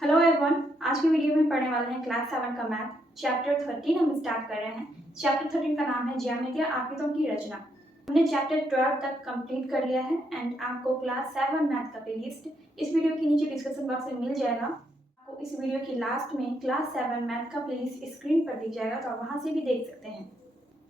Hello everyone, आज की video में पढ़ने वाले हैं क्लास 7 का मैथ चैप्टर 13 हम स्टार्ट कर रहे हैं। चैप्टर 13 का नाम है ज्यामितीय आकृतियों की रचना। हमने चैप्टर 12 तक कंप्लीट कर लिया है एंड आपको क्लास 7 मैथ का प्लेलिस्ट इस वीडियो के नीचे डिस्क्रिप्शन बॉक्स में मिल जाएगा। आपको इस वीडियो की लास्ट में क्लास 7 मैथ का प्लेलिस्ट स्क्रीन पर दिख जाएगा, तो आप वहाँ से भी देख सकते हैं।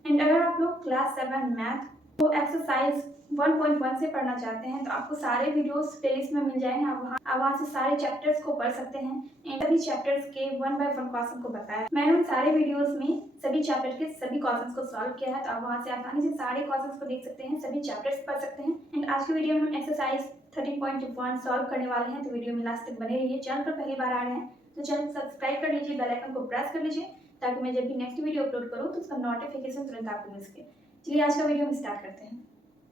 एंड अगर आप लोग क्लास 7 मैथ को एक्सरसाइज 1.1 से पढ़ना चाहते हैं तो आपको सारे वीडियोस प्लेलिस्ट में मिल जाएंगे। आप वहाँ से सारे चैप्टर्स को पढ़ सकते हैं एंड सभी चैप्टर्स के 1 बाय 1 क्वेश्चन को बताया। मैंने उन सारे वीडियोस में सभी चैप्टर के सभी क्वेश्चंस को सॉल्व किया है, तो आप वहाँ से आसानी से सारे क्वेश्चंस को देख सकते हैं, सभी चैप्टर्स पढ़ सकते हैं। एंड आज की वीडियो में हम एक्सरसाइज 13.1 सॉल्व करने वाले हैं, तो वीडियो में लास्ट तक बने रहिए। चैनल पर पहली बार आ रहे हैं तो चैनल सब्सक्राइब कर लीजिए, बेल आइकन को प्रेस कर लीजिए ताकि मैं जब भी नेक्स्ट वीडियो अपलोड करूँ तो उसका नोटिफिकेशन तुरंत आपको मिल सके। चलिए आज का वीडियो हम स्टार्ट करते हैं।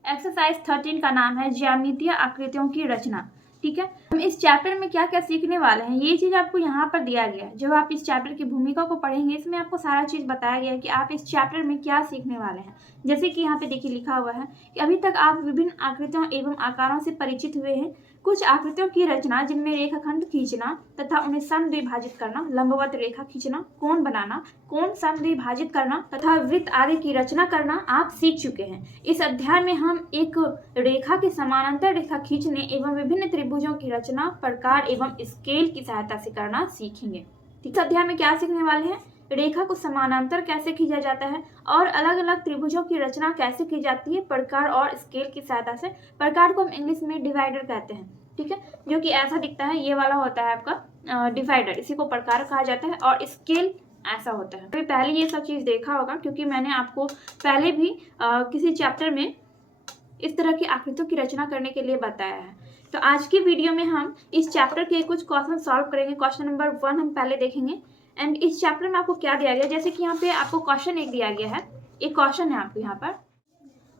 एक्सरसाइज 13 का नाम है ज्यामितीय आकृतियों की रचना। ठीक है, हम इस चैप्टर में क्या क्या सीखने वाले हैं ये चीज़ आपको यहाँ पर दिया गया है। जब आप इस चैप्टर की भूमिका को पढ़ेंगे इसमें आपको सारा चीज़ बताया गया है कि आप इस चैप्टर में क्या सीखने वाले हैं। जैसे कि यहाँ पे देखिए लिखा हुआ है कि अभी तक आप विभिन्न आकृतियों एवं आकारों से परिचित हुए हैं। कुछ आकृतियों की रचना जिनमें रेखाखंड खींचना तथा उन्हें समद्विभाजित करना, लंबवत रेखा खींचना, कोण बनाना, कोण समद्विभाजित करना तथा वृत्त आदि की रचना करना आप सीख चुके हैं। इस अध्याय में हम एक रेखा के समानांतर रेखा खींचने एवं विभिन्न त्रिभुजों की रचना प्रकार एवं स्केल की सहायता से करना सीखेंगे। इस अध्याय में क्या सीखने वाले हैं? रेखा को समानांतर कैसे खींचा जाता है और अलग अलग त्रिभुजों की रचना कैसे की जाती है प्रकार और स्केल की सहायता से। प्रकार को हम इंग्लिश में डिवाइडर कहते हैं, ठीक है, जो कि ऐसा दिखता है, ये वाला होता है आपका डिवाइडर, इसी को प्रकार कहा जाता है। और स्केल ऐसा होता है। अभी पहले ये सब चीज़ देखा होगा क्योंकि मैंने आपको पहले भी किसी चैप्टर में इस तरह की आकृतियों की रचना करने के लिए बताया है। तो आज की वीडियो में हम इस चैप्टर के कुछ क्वेश्चन सॉल्व करेंगे। क्वेश्चन नंबर 1 हम पहले देखेंगे। एंड इस चैप्टर में आपको क्या दिया गया, जैसे कि यहाँ पे आपको क्वेश्चन एक दिया गया है, एक क्वेश्चन है आपको यहाँ पर,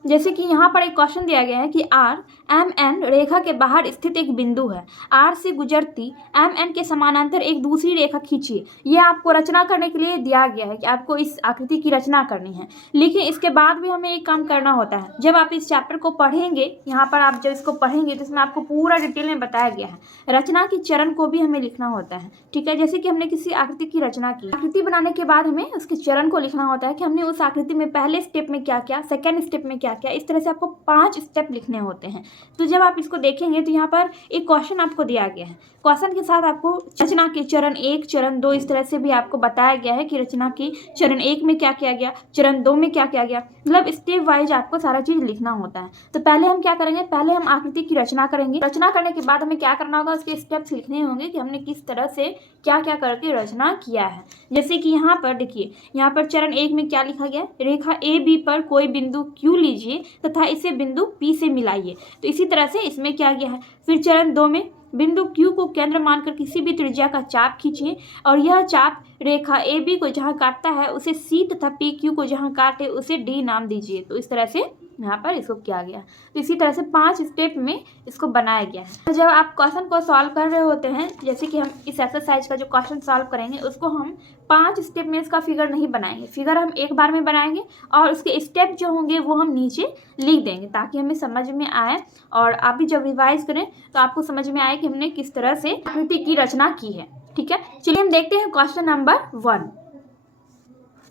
जैसे कि यहाँ पर एक क्वेश्चन दिया गया है कि आर एम एन रेखा के बाहर स्थित एक बिंदु है। आर से गुजरती एम एन के समानांतर एक दूसरी रेखा खींचिए। यह आपको रचना करने के लिए दिया गया है कि आपको इस आकृति की रचना करनी है। लेकिन इसके बाद भी हमें एक काम करना होता है। जब आप इस चैप्टर को पढ़ेंगे, यहाँ पर आप जब इसको पढ़ेंगे तो इसमें आपको पूरा डिटेल में बताया गया है। रचना के चरण को भी हमें लिखना होता है, ठीक है। जैसे कि हमने किसी आकृति की रचना की, आकृति बनाने के बाद हमें उसके चरण को लिखना होता है कि हमने उस आकृति में पहले स्टेप में क्या किया, सेकेंड स्टेप में क्या किया। इस तरह से आपको 5 स्टेप लिखने होते हैं। तो जब आप इसको देखेंगे तो यहाँ पर एक क्वेश्चन आपको दिया गया है। क्वेश्चन के साथ आपको रचना के चरण 1, चरण 2 इस तरह से भी आपको बताया गया है कि रचना की चरण 1 में क्या किया गया, चरण 2 में क्या किया गया। मतलब स्टेप वाइज आपको सारा चीज लिखना होता है। तो पहले हम क्या करेंगे, पहले हम आकृति की रचना करेंगे। रचना करने के बाद हमें क्या करना होगा, उसके स्टेप्स लिखने होंगे कि हमने किस तरह से क्या क्या करके रचना किया है। जैसे कि यहाँ पर देखिए, यहाँ पर चरण 1 में क्या लिखा गया, रेखा ए बी पर कोई बिंदु क्यू लीजिए तथा इसे बिंदु पी से मिलाइए। तो इसी तरह से इसमें क्या गया है। फिर चरण 2 में बिंदु क्यू को केंद्र मानकर किसी भी त्रिज्या का चाप खींचिए और यह चाप रेखा ए बी को जहाँ काटता है उसे सी तथा पी क्यू को जहाँ काटे उसे डी नाम दीजिए। तो इस तरह से यहाँ पर इसको किया गया। तो इसी तरह से 5 स्टेप में इसको बनाया गया है। तो जब आप क्वेश्चन को सॉल्व कर रहे होते हैं, जैसे कि हम इस एक्सरसाइज का जो क्वेश्चन सॉल्व करेंगे उसको हम 5 स्टेप में इसका फिगर नहीं बनाएंगे। फिगर हम एक बार में बनाएंगे और उसके स्टेप जो होंगे वो हम नीचे लिख देंगे ताकि हमें समझ में आए और आप भी जब रिवाइज करें तो आपको समझ में आए कि हमने किस तरह से आकृति की रचना की है। ठीक है, चलिए हम देखते हैं क्वेश्चन नंबर 1।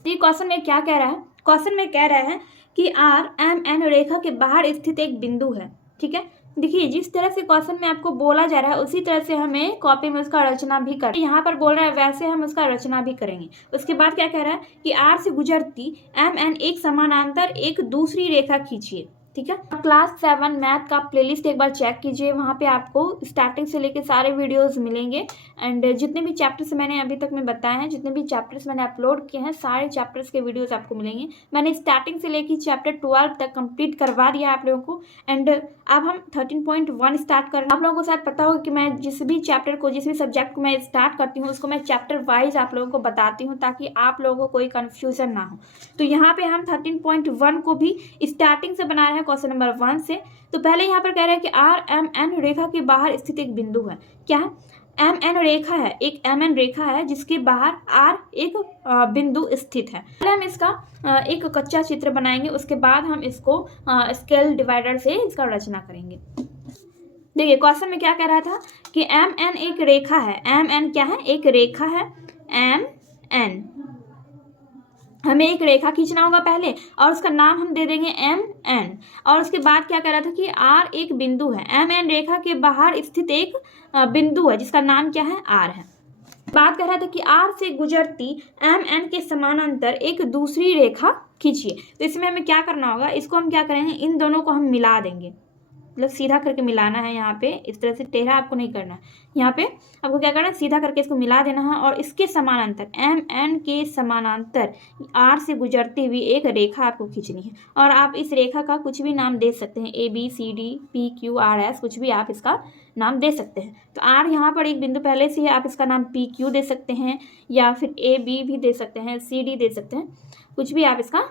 ये क्वेश्चन में क्या कह रहा है, क्वेश्चन में कह रहा है कि आर एम एन रेखा के बाहर स्थित एक बिंदु है। ठीक है, देखिए जिस तरह से क्वेश्चन में आपको बोला जा रहा है उसी तरह से हमें कॉपी में उसका रचना भी कर, यहाँ पर बोल रहा है वैसे हम उसका रचना भी करेंगे। उसके बाद क्या कह रहा है कि आर से गुजरती एम एन एक समानांतर एक दूसरी रेखा खींचिए। ठीक है, क्लास 7 मैथ का प्लेलिस्ट एक बार चेक कीजिए, वहाँ पे आपको स्टार्टिंग से लेके सारे वीडियोस मिलेंगे। एंड जितने भी चैप्टर्स मैंने अभी तक में बताए हैं, जितने भी चैप्टर्स मैंने अपलोड किए हैं, सारे चैप्टर्स के वीडियोस आपको मिलेंगे। मैंने स्टार्टिंग से लेके चैप्टर 12 तक कंप्लीट करवा दिया आप लोगों को। एंड अब हम 13.1 स्टार्ट कर रहे हैं। आप लोगों को शायद पता होगा कि मैं जिस भी चैप्टर को, जिस भी सब्जेक्ट को मैं स्टार्ट करती हूँ उसको मैं चैप्टर वाइज आप लोगों को बताती हूँ ताकि आप लोगों को कोई कन्फ्यूजन ना हो। तो यहाँ पे हम 13.1 को भी स्टार्टिंग से बना रहे हैं क्वेश्चन नंबर 1 से। तो पहले यहाँ पर कह रहे हैं कि आर एम एन रेखा के बाहर स्थित एक बिंदु है। क्या है, एम एन रेखा है, एक एम एन रेखा है जिसके बाहर आर एक बिंदु स्थित है। पहले हम इसका एक कच्चा चित्र बनाएंगे, उसके बाद हम इसको स्केल डिवाइडर से इसका रचना करेंगे। देखिए क्वेश्चन में क्या कह रहा था कि एम एन एक रेखा है। एम एन क्या है? एक रेखा है। एम एन, हमें एक रेखा खींचना होगा पहले और उसका नाम हम दे देंगे एम एन। और उसके बाद क्या कह रहा था कि आर एक बिंदु है। एम एन रेखा के बाहर स्थित एक बिंदु है जिसका नाम क्या है? आर है। बात कर रहा था कि आर से गुजरती एम एन के समानांतर एक दूसरी रेखा खींचिए। तो इसमें हमें क्या करना होगा, इसको हम क्या करेंगे, इन दोनों को हम मिला देंगे, मतलब सीधा करके मिलाना है। यहाँ पे इस तरह से टेढ़ा आपको नहीं करना है, यहाँ पे आपको क्या करना है, सीधा करके इसको मिला देना है और इसके समानांतर एम एन के समानांतर आर से गुजरती हुई एक रेखा आपको खींचनी है। और आप इस रेखा का कुछ भी नाम दे सकते हैं, A B C D P Q R S, कुछ भी आप इसका नाम दे सकते हैं। तो आर यहाँ पर एक बिंदु पहले से है, आप इसका नाम पी क्यू दे सकते हैं या फिर ए बी भी दे सकते हैं, सी डी दे सकते हैं, कुछ भी आप इसका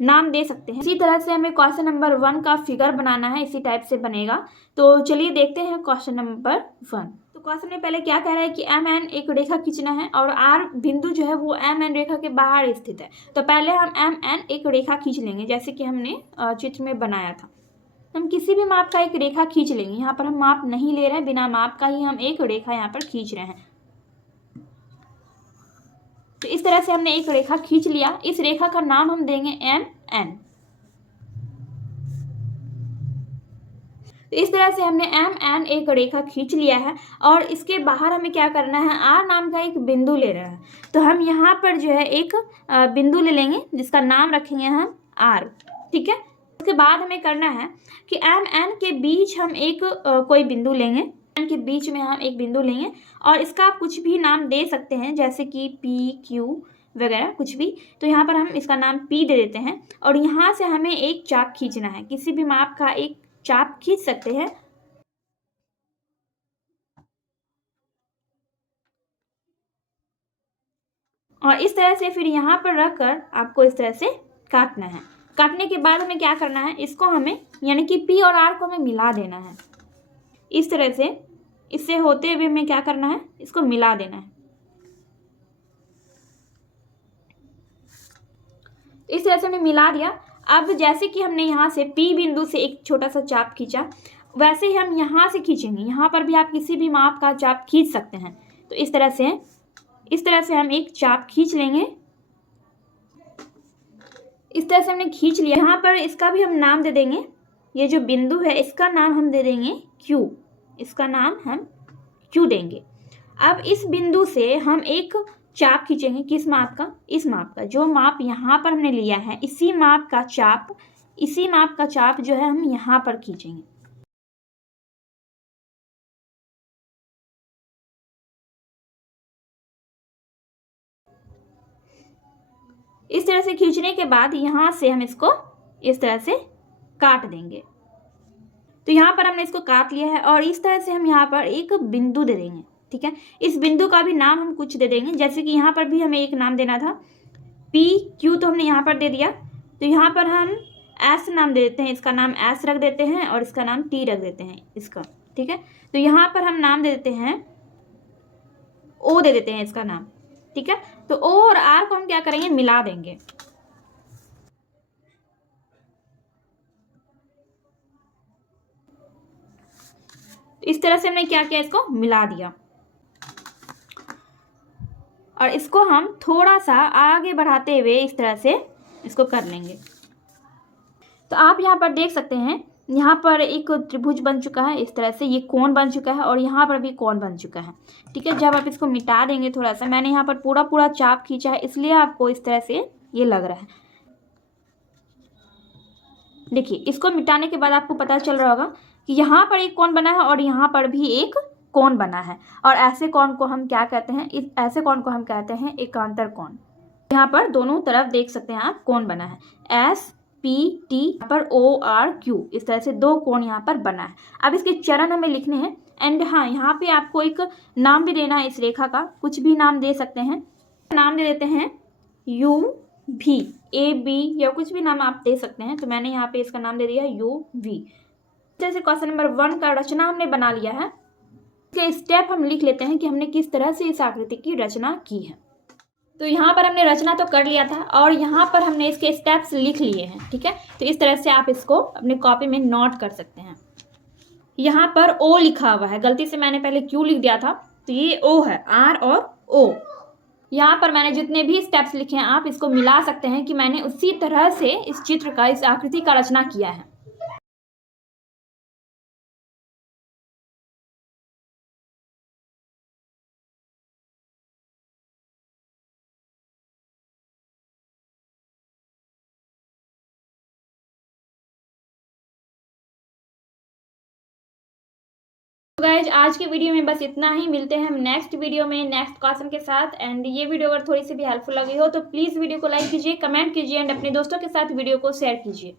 नाम दे सकते हैं। इसी तरह से हमें क्वेश्चन नंबर 1 का फिगर बनाना है, इसी टाइप से बनेगा। तो चलिए देखते हैं क्वेश्चन नंबर 1। तो क्वेश्चन में पहले क्या कह रहा है कि एम एन एक रेखा खींचना है और आर बिंदु जो है वो एम एन रेखा के बाहर स्थित है। तो पहले हम एम एन एक रेखा खींच लेंगे जैसे कि हमने चित्र में बनाया था। हम किसी भी माप का एक रेखा खींच लेंगे। यहाँ पर हम माप नहीं ले रहे हैं, बिना माप का ही हम एक रेखा यहाँ पर खींच रहे हैं। तो इस तरह से हमने एक रेखा खींच लिया। इस रेखा का नाम हम देंगे एम एन। तो इस तरह से हमने एम एन एक रेखा खींच लिया है और इसके बाहर हमें क्या करना है, आर नाम का एक बिंदु ले रहा है। तो हम यहाँ पर जो है एक बिंदु ले लेंगे जिसका नाम रखेंगे हम आर, ठीक है। उसके बाद हमें करना है कि एम एन के बीच हम एक कोई बिंदु लेंगे, के बीच में हम एक बिंदु लेंगे और इसका आप कुछ भी नाम दे सकते हैं जैसे कि पी क्यू वगैरह कुछ भी। तो यहाँ पर हम इसका नाम पी दे देते हैं और यहाँ से हमें एक चाप खींचना है, किसी भी माप का एक चाप खींच सकते हैं। और इस तरह से फिर यहाँ पर रखकर आपको इस तरह से काटना है। काटने के बाद हमें क्या करना है, इसको हमें यानी कि पी और आर को हमें मिला देना है इस तरह से। इससे होते हुए हमें क्या करना है, इसको मिला देना है। इस तरह से हमने मिला दिया। अब जैसे कि हमने यहाँ से P बिंदु से एक छोटा सा चाप खींचा, वैसे ही हम यहाँ से खींचेंगे। यहाँ पर भी आप किसी भी माप का चाप खींच सकते हैं। तो इस तरह से हम एक चाप खींच लेंगे। इस तरह से हमने खींच लिया। यहाँ पर इसका भी हम नाम दे देंगे, ये जो बिंदु है इसका नाम हम दे देंगे Q, इसका नाम हम Q देंगे। अब इस बिंदु से हम एक चाप खींचेंगे, किस माप का, इस माप का। जो माप यहाँ पर हमने लिया है इसी माप का चाप जो है हम यहाँ पर खींचेंगे। इस तरह से खींचने के बाद यहाँ से हम इसको इस तरह से काट देंगे। तो यहाँ पर हमने इसको काट लिया है और इस तरह से हम यहाँ पर एक बिंदु दे देंगे, ठीक है। इस बिंदु का भी नाम हम कुछ दे देंगे, जैसे कि यहाँ पर भी हमें एक नाम देना था पी क्यू, तो हमने यहाँ पर दे दिया। तो यहाँ पर हम एस नाम दे देते हैं, इसका नाम एस रख देते हैं और इसका नाम टी रख देते हैं इसका, ठीक है। तो यहाँ पर हम नाम दे देते हैं ओ दे देते हैं इसका नाम, ठीक है। तो ओ और आर को हम क्या करेंगे, मिला देंगे। इस तरह से हमने क्या किया, इसको मिला दिया और इसको हम थोड़ा सा आगे बढ़ाते हुए इस तरह से इसको कर लेंगे। तो आप यहाँ पर देख सकते हैं, यहाँ पर एक त्रिभुज बन चुका है इस तरह से, ये कोण बन चुका है और यहाँ पर भी कोण बन चुका है, ठीक है। जब आप इसको मिटा देंगे थोड़ा सा, मैंने यहाँ पर पूरा चाप खींचा है इसलिए आपको इस तरह से ये लग रहा है। देखिए इसको मिटाने के बाद आपको पता चल रहा होगा कि यहाँ पर एक कोण बना है और यहाँ पर भी एक कोण बना है। और ऐसे कोण को हम क्या कहते हैं, ऐसे कोण को हम कहते हैं एकांतर कोण। यहाँ पर दोनों तरफ देख सकते हैं आप कोण बना है, एस पी टी पर ओ आर क्यू, इस तरह से दो कोण यहाँ पर बना है। अब इसके चरण हमें लिखने हैं एंड हाँ, यहाँ पे आपको एक नाम भी देना है इस रेखा का, कुछ भी नाम दे सकते हैं। नाम दे देते हैं यू भी, ए बी या कुछ भी नाम आप दे सकते हैं। तो मैंने यहाँ पे इसका नाम दे दिया यू वी। जैसे क्वेश्चन नंबर 1 का रचना हमने बना लिया है, इसके स्टेप हम लिख लेते हैं कि हमने किस तरह से इस आकृति की रचना की है। तो यहाँ पर हमने रचना तो कर लिया था और यहाँ पर हमने इसके स्टेप्स लिख लिए हैं, ठीक है। तो इस तरह से आप इसको अपने कॉपी में नोट कर सकते हैं। यहाँ पर ओ लिखा हुआ है, गलती से मैंने पहले क्यू लिख दिया था, तो ये ओ है, आर और ओ। यहाँ पर मैंने जितने भी स्टेप्स लिखे हैं आप इसको मिला सकते हैं कि मैंने उसी तरह से इस चित्र का, इस आकृति का रचना किया है। तो गाइज आज की वीडियो में बस इतना ही, मिलते हैं हम नेक्स्ट वीडियो में नेक्स्ट क्वेश्चन के साथ। एंड ये वीडियो अगर थोड़ी सी भी हेल्पफुल लगी हो तो प्लीज़ वीडियो को लाइक कीजिए, कमेंट कीजिए एंड अपने दोस्तों के साथ वीडियो को शेयर कीजिए।